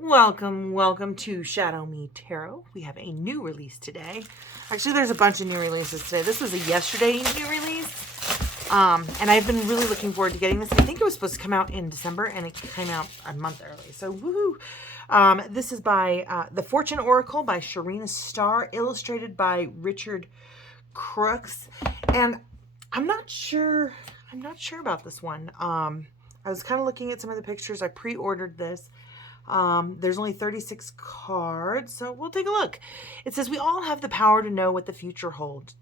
Welcome to ShadowMeTarot. We have a new release today. Actually, there's a bunch of new releases today. This was a yesterday new release. And I've been really looking forward to getting this. I think it was supposed to come out in December, and it came out a month early. So, woohoo! This is by The Fortune Oracle by Sharina Starr, illustrated by Richard Crooks. And I'm not sure about this one. I was kind of looking at some of the pictures. I pre-ordered this. There's only 36 cards, so we'll take a look. It says, we all have the power to know what the future holds.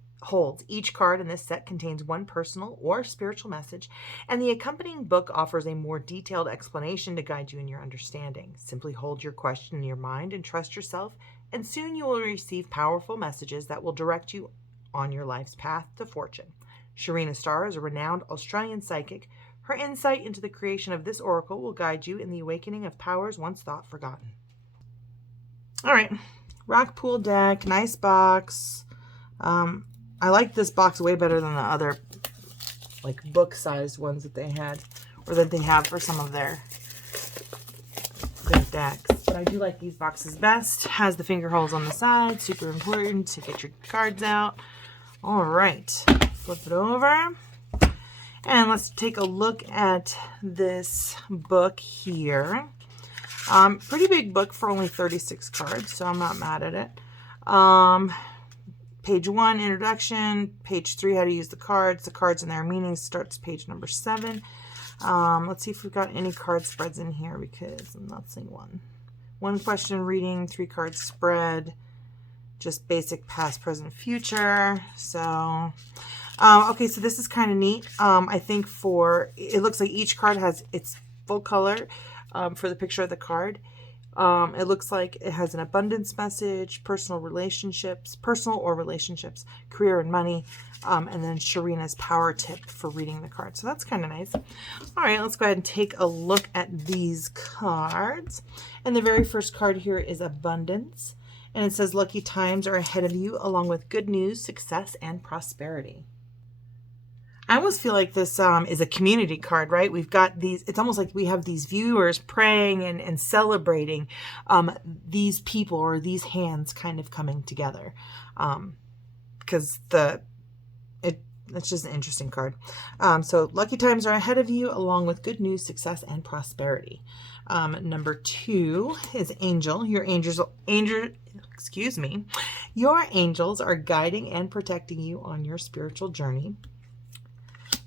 Each card in this set contains one personal or spiritual message, and the accompanying book offers a more detailed explanation to guide you in your understanding. Simply hold your question in your mind and trust yourself, and soon you will receive powerful messages that will direct you on your life's path to fortune. Sharina Starr is a renowned Australian psychic. Her insight into the creation of this oracle will guide you in the awakening of powers once thought forgotten. All right, rock pool deck, nice box. I like this box way better than the other like book-sized ones that they had, or that they have for some of their decks. But I do like these boxes best. Has the finger holes on the side, super important to get your cards out. All right, flip it over. And let's take a look at this book here. Pretty big book for only 36 cards, so I'm not mad at it. Page 1, introduction. Page 3, how to use the cards and their meanings, starts page number 7. Let's see if we've got any card spreads in here, because I'm not seeing one. 1 question reading, 3 card spread. Just basic past, present, future. So... okay, so this is kind of neat. I think it looks like each card has its full color for the picture of the card. It looks like it has an abundance message, personal or relationships, career and money, and then Sharina's power tip for reading the card. So that's kind of nice. All right, let's go ahead and take a look at these cards. And the very first card here is abundance. And it says, lucky times are ahead of you, along with good news, success, and prosperity. I almost feel like this is a community card, right? We've got these, it's almost like we have these viewers praying and celebrating these people or these hands kind of coming together. Because it's just an interesting card. So lucky times are ahead of you, along with good news, success, and prosperity. Number 2 is angel. Your angels are guiding and protecting you on your spiritual journey.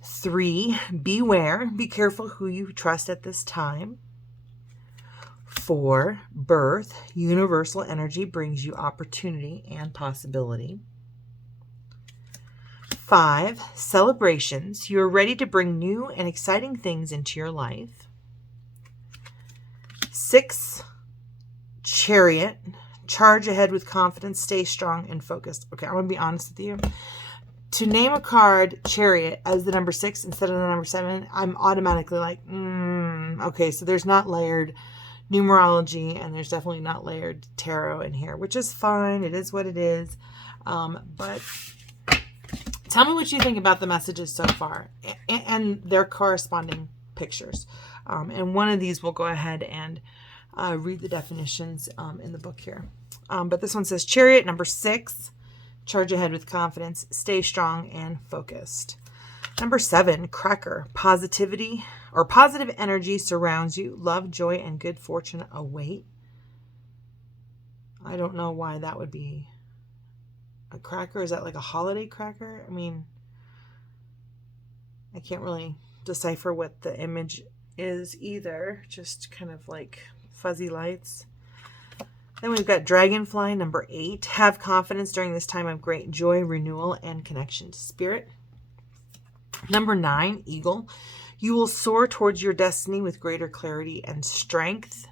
3, beware. Be careful who you trust at this time. 4, birth. Universal energy brings you opportunity and possibility. 5, celebrations. You are ready to bring new and exciting things into your life. 6, chariot. Charge ahead with confidence. Stay strong and focused. Okay, I'm going to be honest with you. To name a card chariot as the number 6 instead of the number 7, I'm automatically like, okay, so there's not layered numerology, and there's definitely not layered tarot in here, which is fine. It is what it is. But tell me what you think about the messages so far and their corresponding pictures. And one of these we'll go ahead and read the definitions in the book here. But this one says, chariot, number 6. Charge ahead with confidence. Stay strong and focused. Number 7, cracker. Positivity or positive energy surrounds you. Love, joy, and good fortune await. I don't know why that would be a cracker. Is that like a holiday cracker? I mean, I can't really decipher what the image is either. Just kind of like fuzzy lights. Then we've got dragonfly, number 8. Have confidence during this time of great joy, renewal, and connection to spirit. Number 9, eagle. You will soar towards your destiny with greater clarity and strength.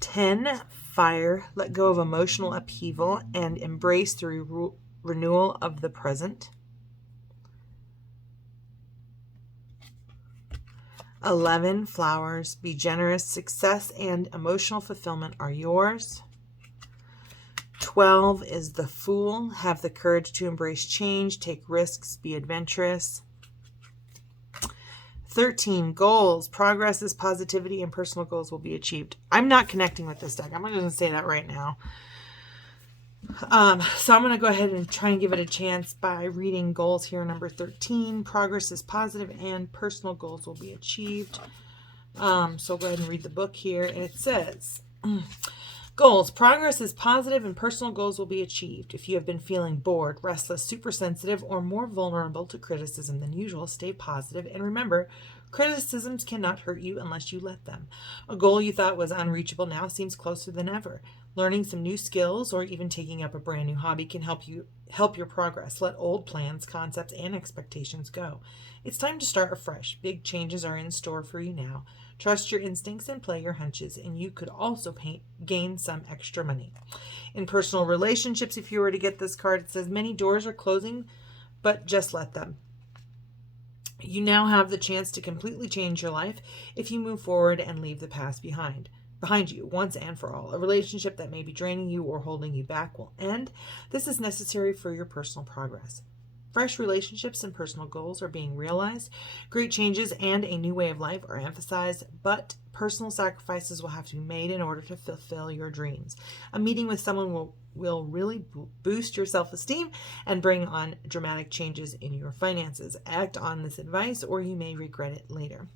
10, fire. Let go of emotional upheaval and embrace the renewal of the present. 11, flowers. Be generous. Success and emotional fulfillment are yours. 12 is the fool. Have the courage to embrace change. Take risks. Be adventurous. 13, goals. Progress is positivity and personal goals will be achieved. I'm not connecting with this deck. I'm going to say that right now. So I'm going to go ahead and try and give it a chance by reading goals here. Number 13, progress is positive and personal goals will be achieved. So I'll go ahead and read the book here. And it says, goals. Progress is positive and personal goals will be achieved. If you have been feeling bored, restless, super sensitive, or more vulnerable to criticism than usual, stay positive and remember, criticisms cannot hurt you unless you let them. A goal you thought was unreachable now seems closer than ever. Learning some new skills or even taking up a brand new hobby can help your progress. Let old plans, concepts, and expectations go. It's time to start afresh. Big changes are in store for you now. Trust your instincts and play your hunches, and you could also gain some extra money. In personal relationships, if you were to get this card, it says many doors are closing, but just let them. You now have the chance to completely change your life if you move forward and leave the past behind you once and for all. A relationship that may be draining you or holding you back will end. This is necessary for your personal progress. Fresh relationships and personal goals are being realized. Great changes and a new way of life are emphasized, but personal sacrifices will have to be made in order to fulfill your dreams. A meeting with someone will really boost your self-esteem and bring on dramatic changes in your finances. Act on this advice or you may regret it later.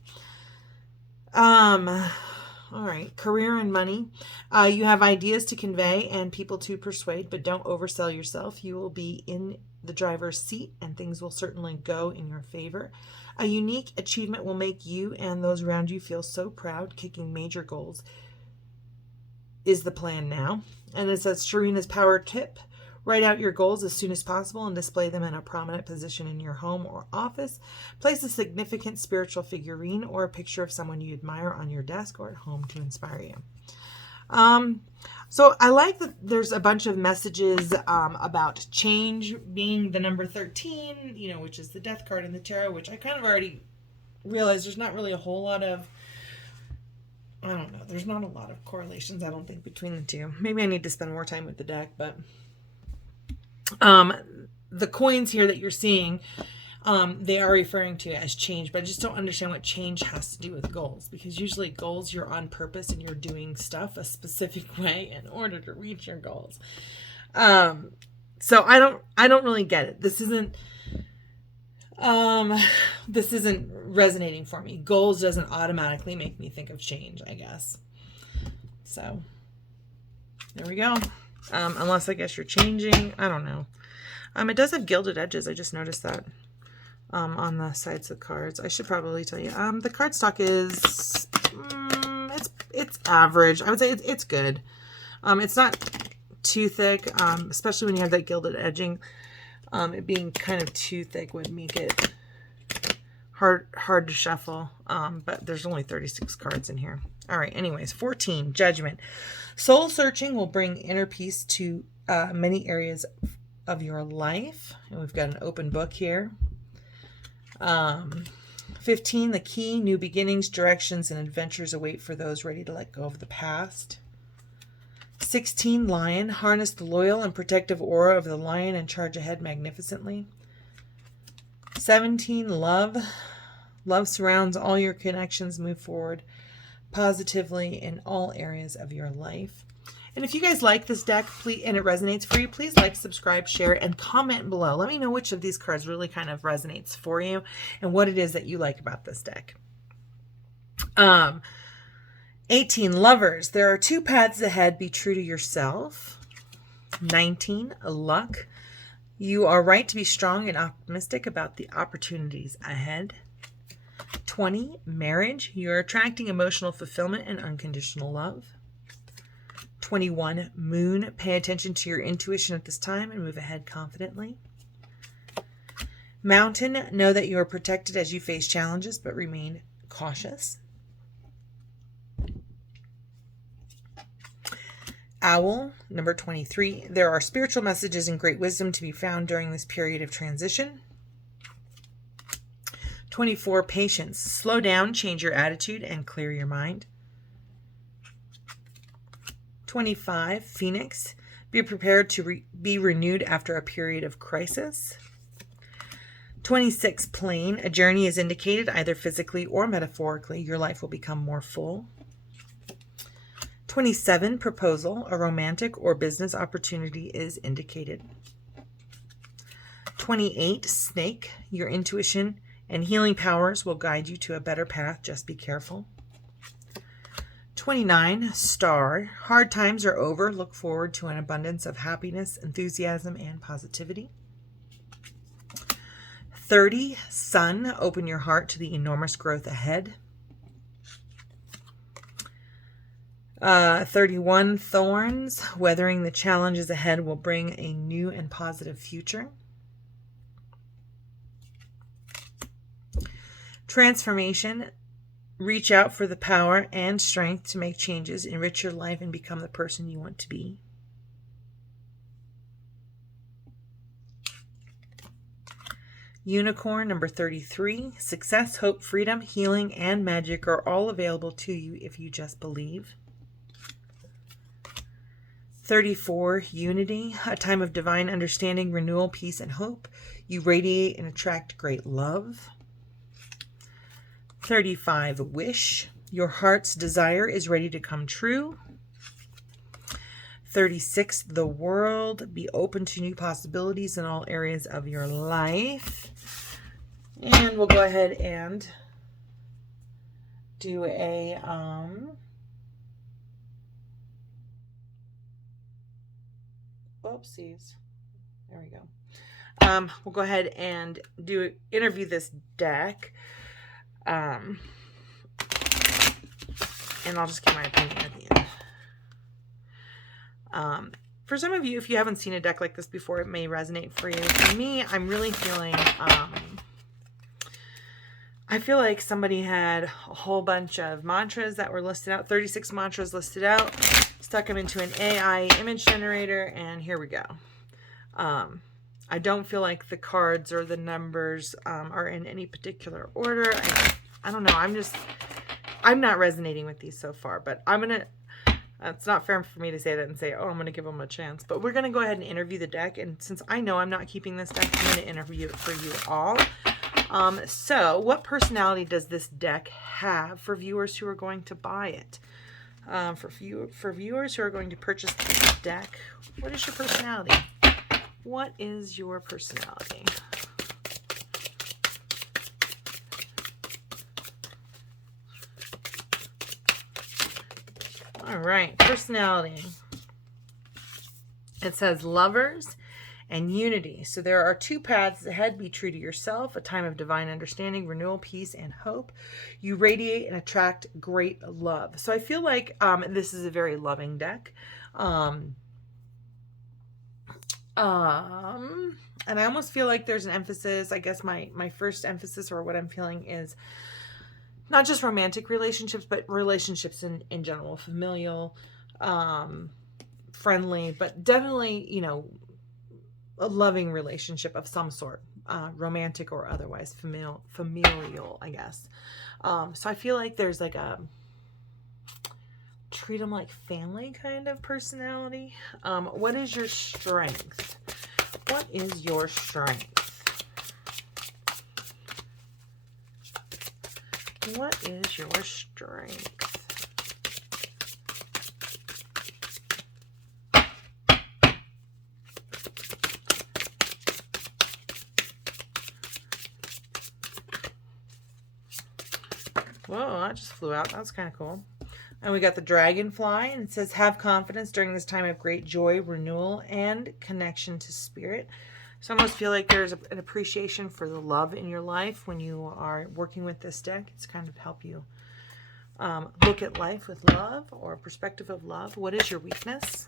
All right, career and money. You have ideas to convey and people to persuade, but don't oversell yourself. You will be in the driver's seat and things will certainly go in your favor. A unique achievement will make you and those around you feel so proud. Kicking major goals is the plan now. And it says Sharina's power tip. Write out your goals as soon as possible and display them in a prominent position in your home or office. Place a significant spiritual figurine or a picture of someone you admire on your desk or at home to inspire you. So I like that there's a bunch of messages about change being the number 13, which is the death card in the tarot, which I kind of already realized there's not really a whole lot of, I don't know, there's not a lot of correlations, I don't think, between the two. Maybe I need to spend more time with the deck, but the coins here that you're seeing, they are referring to as change, but I just don't understand what change has to do with goals, because usually goals, you're on purpose and you're doing stuff a specific way in order to reach your goals. So I don't really get it. This isn't resonating for me. Goals doesn't automatically make me think of change, I guess. So there we go. Unless I guess you're changing. I don't know. It does have gilded edges. I just noticed that on the sides of the cards. I should probably tell you. The cardstock is it's average. I would say it's good. It's not too thick, especially when you have that gilded edging. It being kind of too thick would make it hard to shuffle. But there's only 36 cards in here. All right. Anyways, 14, Judgment. Soul searching will bring inner peace to many areas of your life. And we've got an open book here. 15, the key, new beginnings, directions, and adventures await for those ready to let go of the past. 16, Lion, harness the loyal and protective aura of the lion and charge ahead magnificently. 17, Love. Love surrounds all your connections. Move forward positively in all areas of your life. And if you guys like this deck, please, and it resonates for you, please like, subscribe, share, and comment below. Let me know which of these cards really kind of resonates for you and what it is that you like about this deck. 18, Lovers. There are two paths ahead. Be true to yourself. 19, Luck. You are right to be strong and optimistic about the opportunities ahead. 20, Marriage. You're attracting emotional fulfillment and unconditional love. 21, Moon. Pay attention to your intuition at this time and move ahead confidently. Mountain. Know that you are protected as you face challenges, but remain cautious. Owl, number 23. There are spiritual messages and great wisdom to be found during this period of transition. 24, Patience. Slow down, change your attitude, and clear your mind. 25, Phoenix. Be prepared to be renewed after a period of crisis. 26, plane. A journey is indicated either physically or metaphorically. Your life will become more full. 27, proposal. A romantic or business opportunity is indicated. 28, snake. Your intuition and healing powers will guide you to a better path. Just be careful. 29, star. Hard times are over. Look forward to an abundance of happiness, enthusiasm, and positivity. 30, sun. Open your heart to the enormous growth ahead. 31, thorns. Weathering the challenges ahead will bring a new and positive future. Transformation. Reach out for the power and strength to make changes, enrich your life, and become the person you want to be. Unicorn, number 33. Success, hope, freedom, healing, and magic are all available to you if you just believe. 34, unity. A time of divine understanding, renewal, peace, and hope. You radiate and attract great love. 35, wish. Your heart's desire is ready to come true. 36, the world. Be open to new possibilities in all areas of your life. And we'll go ahead and do a oopsies. There we go. We'll go ahead and interview this deck. And I'll just give my opinion at the end. For some of you, if you haven't seen a deck like this before, it may resonate for you. For me, I'm really feeling, I feel like somebody had a whole bunch of mantras that were listed out, 36 mantras listed out, stuck them into an AI image generator, and here we go. I don't feel like the cards or the numbers are in any particular order. I don't know. I'm not resonating with these so far, but it's not fair for me to say that and say, oh, I'm going to give them a chance. But we're going to go ahead and interview the deck. And since I know I'm not keeping this deck, I'm going to interview it for you all. So what personality does this deck have for viewers who are going to buy it? For viewers who are going to purchase this deck, what is your personality? What is your personality? All right, personality. It says lovers and unity. So there are two paths ahead. Be true to yourself, a time of divine understanding, renewal, peace, and hope. You radiate and attract great love. So I feel like this is a very loving deck. And I almost feel like there's an emphasis, I guess my first emphasis or what I'm feeling is not just romantic relationships, but relationships in general, familial, friendly, but definitely, a loving relationship of some sort, romantic or otherwise, familial, I guess. So I feel like there's like a treat them like family kind of personality. What is your strength? What is your strength? What is your strength? Whoa, that just flew out. That was kind of cool. And we got the dragonfly, and it says, have confidence during this time of great joy, renewal, and connection to spirit. So I almost feel like there's an appreciation for the love in your life when you are working with this deck. It's kind of help you look at life with love or a perspective of love. What is your weakness?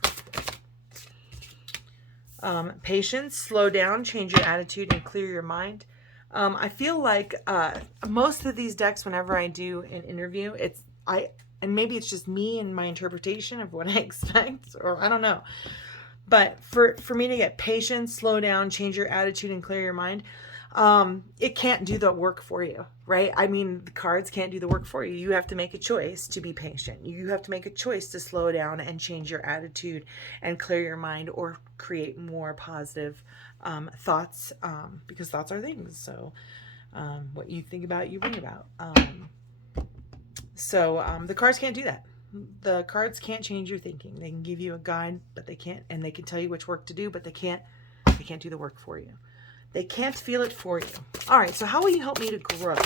Patience, slow down, change your attitude, and clear your mind. I feel like most of these decks, whenever I do an interview, and maybe it's just me and my interpretation of what I expect, or I don't know. But for me to get patience, slow down, change your attitude, and clear your mind, it can't do the work for you, right? I mean, the cards can't do the work for you. You have to make a choice to be patient. You have to make a choice to slow down and change your attitude and clear your mind, or create more positive thoughts, because thoughts are things. So what you think about, you bring about. The cards can't do that. The cards can't change your thinking. They can give you a guide, but they can't, and they can tell you which work to do, but they can't do the work for you. They can't feel it for you. All right, so how will you help me to grow?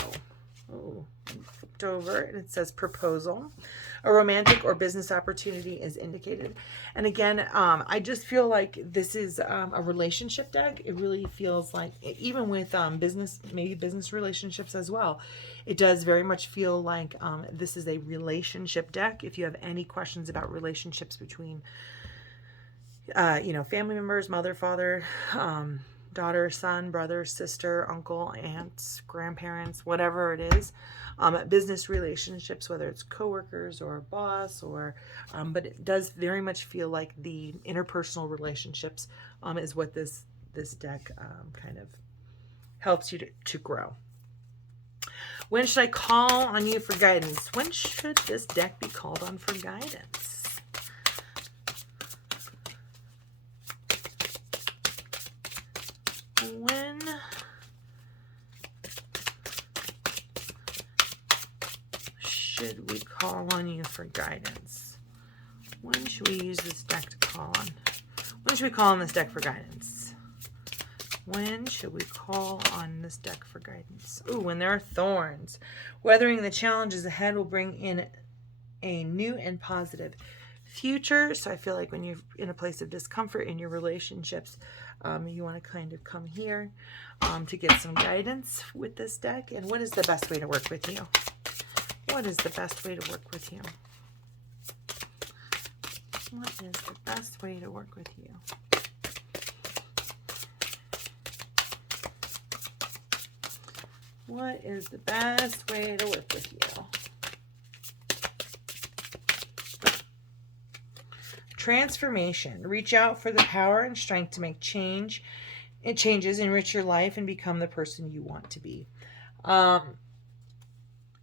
Oh, flipped over, and it says proposal. A romantic or business opportunity is indicated. And again, I just feel like this is a relationship deck. It really feels like, even with business, maybe business relationships as well, it does very much feel like this is a relationship deck. If you have any questions about relationships between, family members, mother, father, daughter, son, brother, sister, uncle, aunts, grandparents, whatever it is, business relationships, whether it's coworkers or a boss, or but it does very much feel like the interpersonal relationships is what this deck kind of helps you to grow. When should I call on you for guidance? When should this deck be called on for guidance? When should we call on you for guidance? When should we use this deck to call on? When should we call on this deck for guidance? When should we call on this deck for guidance? Ooh, when there are thorns. Weathering the challenges ahead will bring in a new and positive future. So I feel like when you're in a place of discomfort in your relationships, you want to kind of come here to get some guidance with this deck. And what is the best way to work with you? What is the best way to work with you? What is the best way to work with you? What is the best way to work with you? Transformation. Reach out for the power and strength to make changes, enrich your life, and become the person you want to be.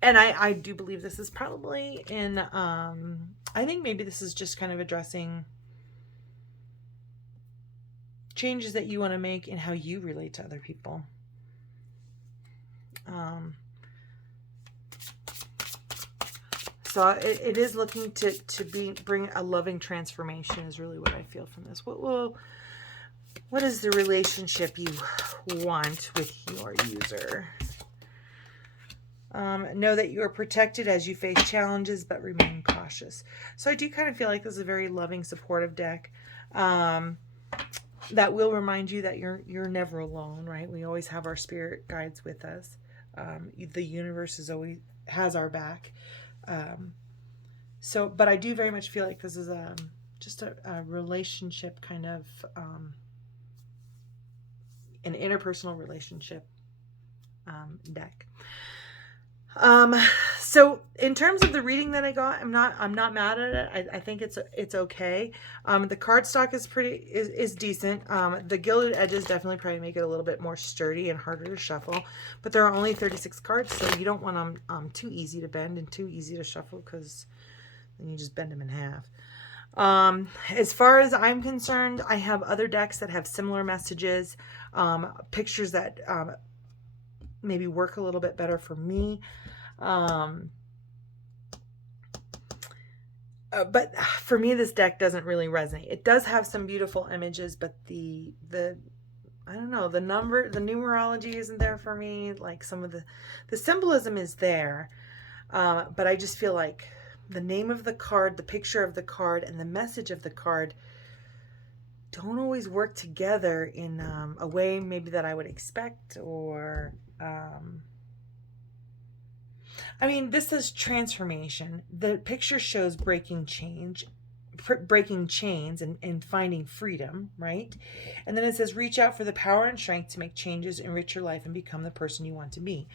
And I do believe this is probably in, I think maybe this is just kind of addressing changes that you want to make in how you relate to other people. So it is looking to bring a loving transformation is really what I feel from this. What is the relationship you want with your user? Know that you are protected as you face challenges, but remain cautious. So I do kind of feel like this is a very loving, supportive deck that will remind you that you're never alone, right? We always have our spirit guides with us. The universe always has our back. But I do very much feel like this is just a relationship kind of an interpersonal relationship deck. So in terms of the reading that I got, I'm not mad at it. I think it's okay. The cardstock is decent. The gilded edges definitely probably make it a little bit more sturdy and harder to shuffle, but there are only 36 cards, so you don't want them too easy to bend and too easy to shuffle, because then you just bend them in half. As far as I'm concerned, I have other decks that have similar messages, pictures that maybe work a little bit better for me. But for me, this deck doesn't really resonate. It does have some beautiful images, but the I don't know, the numerology isn't there for me. Like some of the symbolism is there, but I just feel like the name of the card, the picture of the card, and the message of the card don't always work together in a way maybe that I would expect, or I mean, this is transformation. The picture shows breaking chains and finding freedom, right? And then it says, reach out for the power and strength to make changes, enrich your life, and become the person you want to be.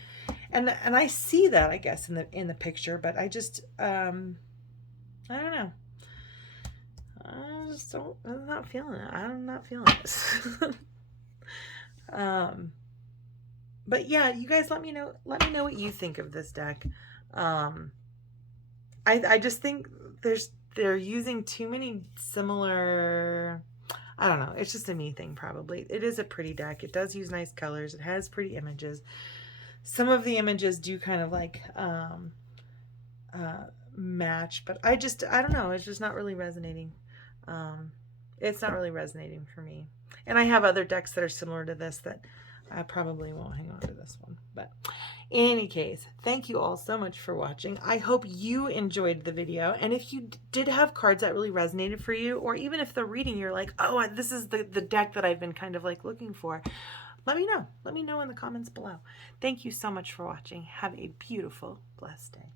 And I see that, I guess, in the picture, but I just I don't know. I'm not feeling it. I'm not feeling this. But yeah, you guys let me know what you think of this deck. I just think they're using too many similar, I don't know, it's just a me thing probably. It is a pretty deck. It does use nice colors. It has pretty images. Some of the images do kind of like match, but I don't know, it's just not really resonating. It's not really resonating for me. And I have other decks that are similar to this that I probably won't hang on to this one. But in any case, thank you all so much for watching. I hope you enjoyed the video. And if you did have cards that really resonated for you, or even if the reading you're like, oh, this is the deck that I've been kind of like looking for, let me know. Let me know in the comments below. Thank you so much for watching. Have a beautiful, blessed day.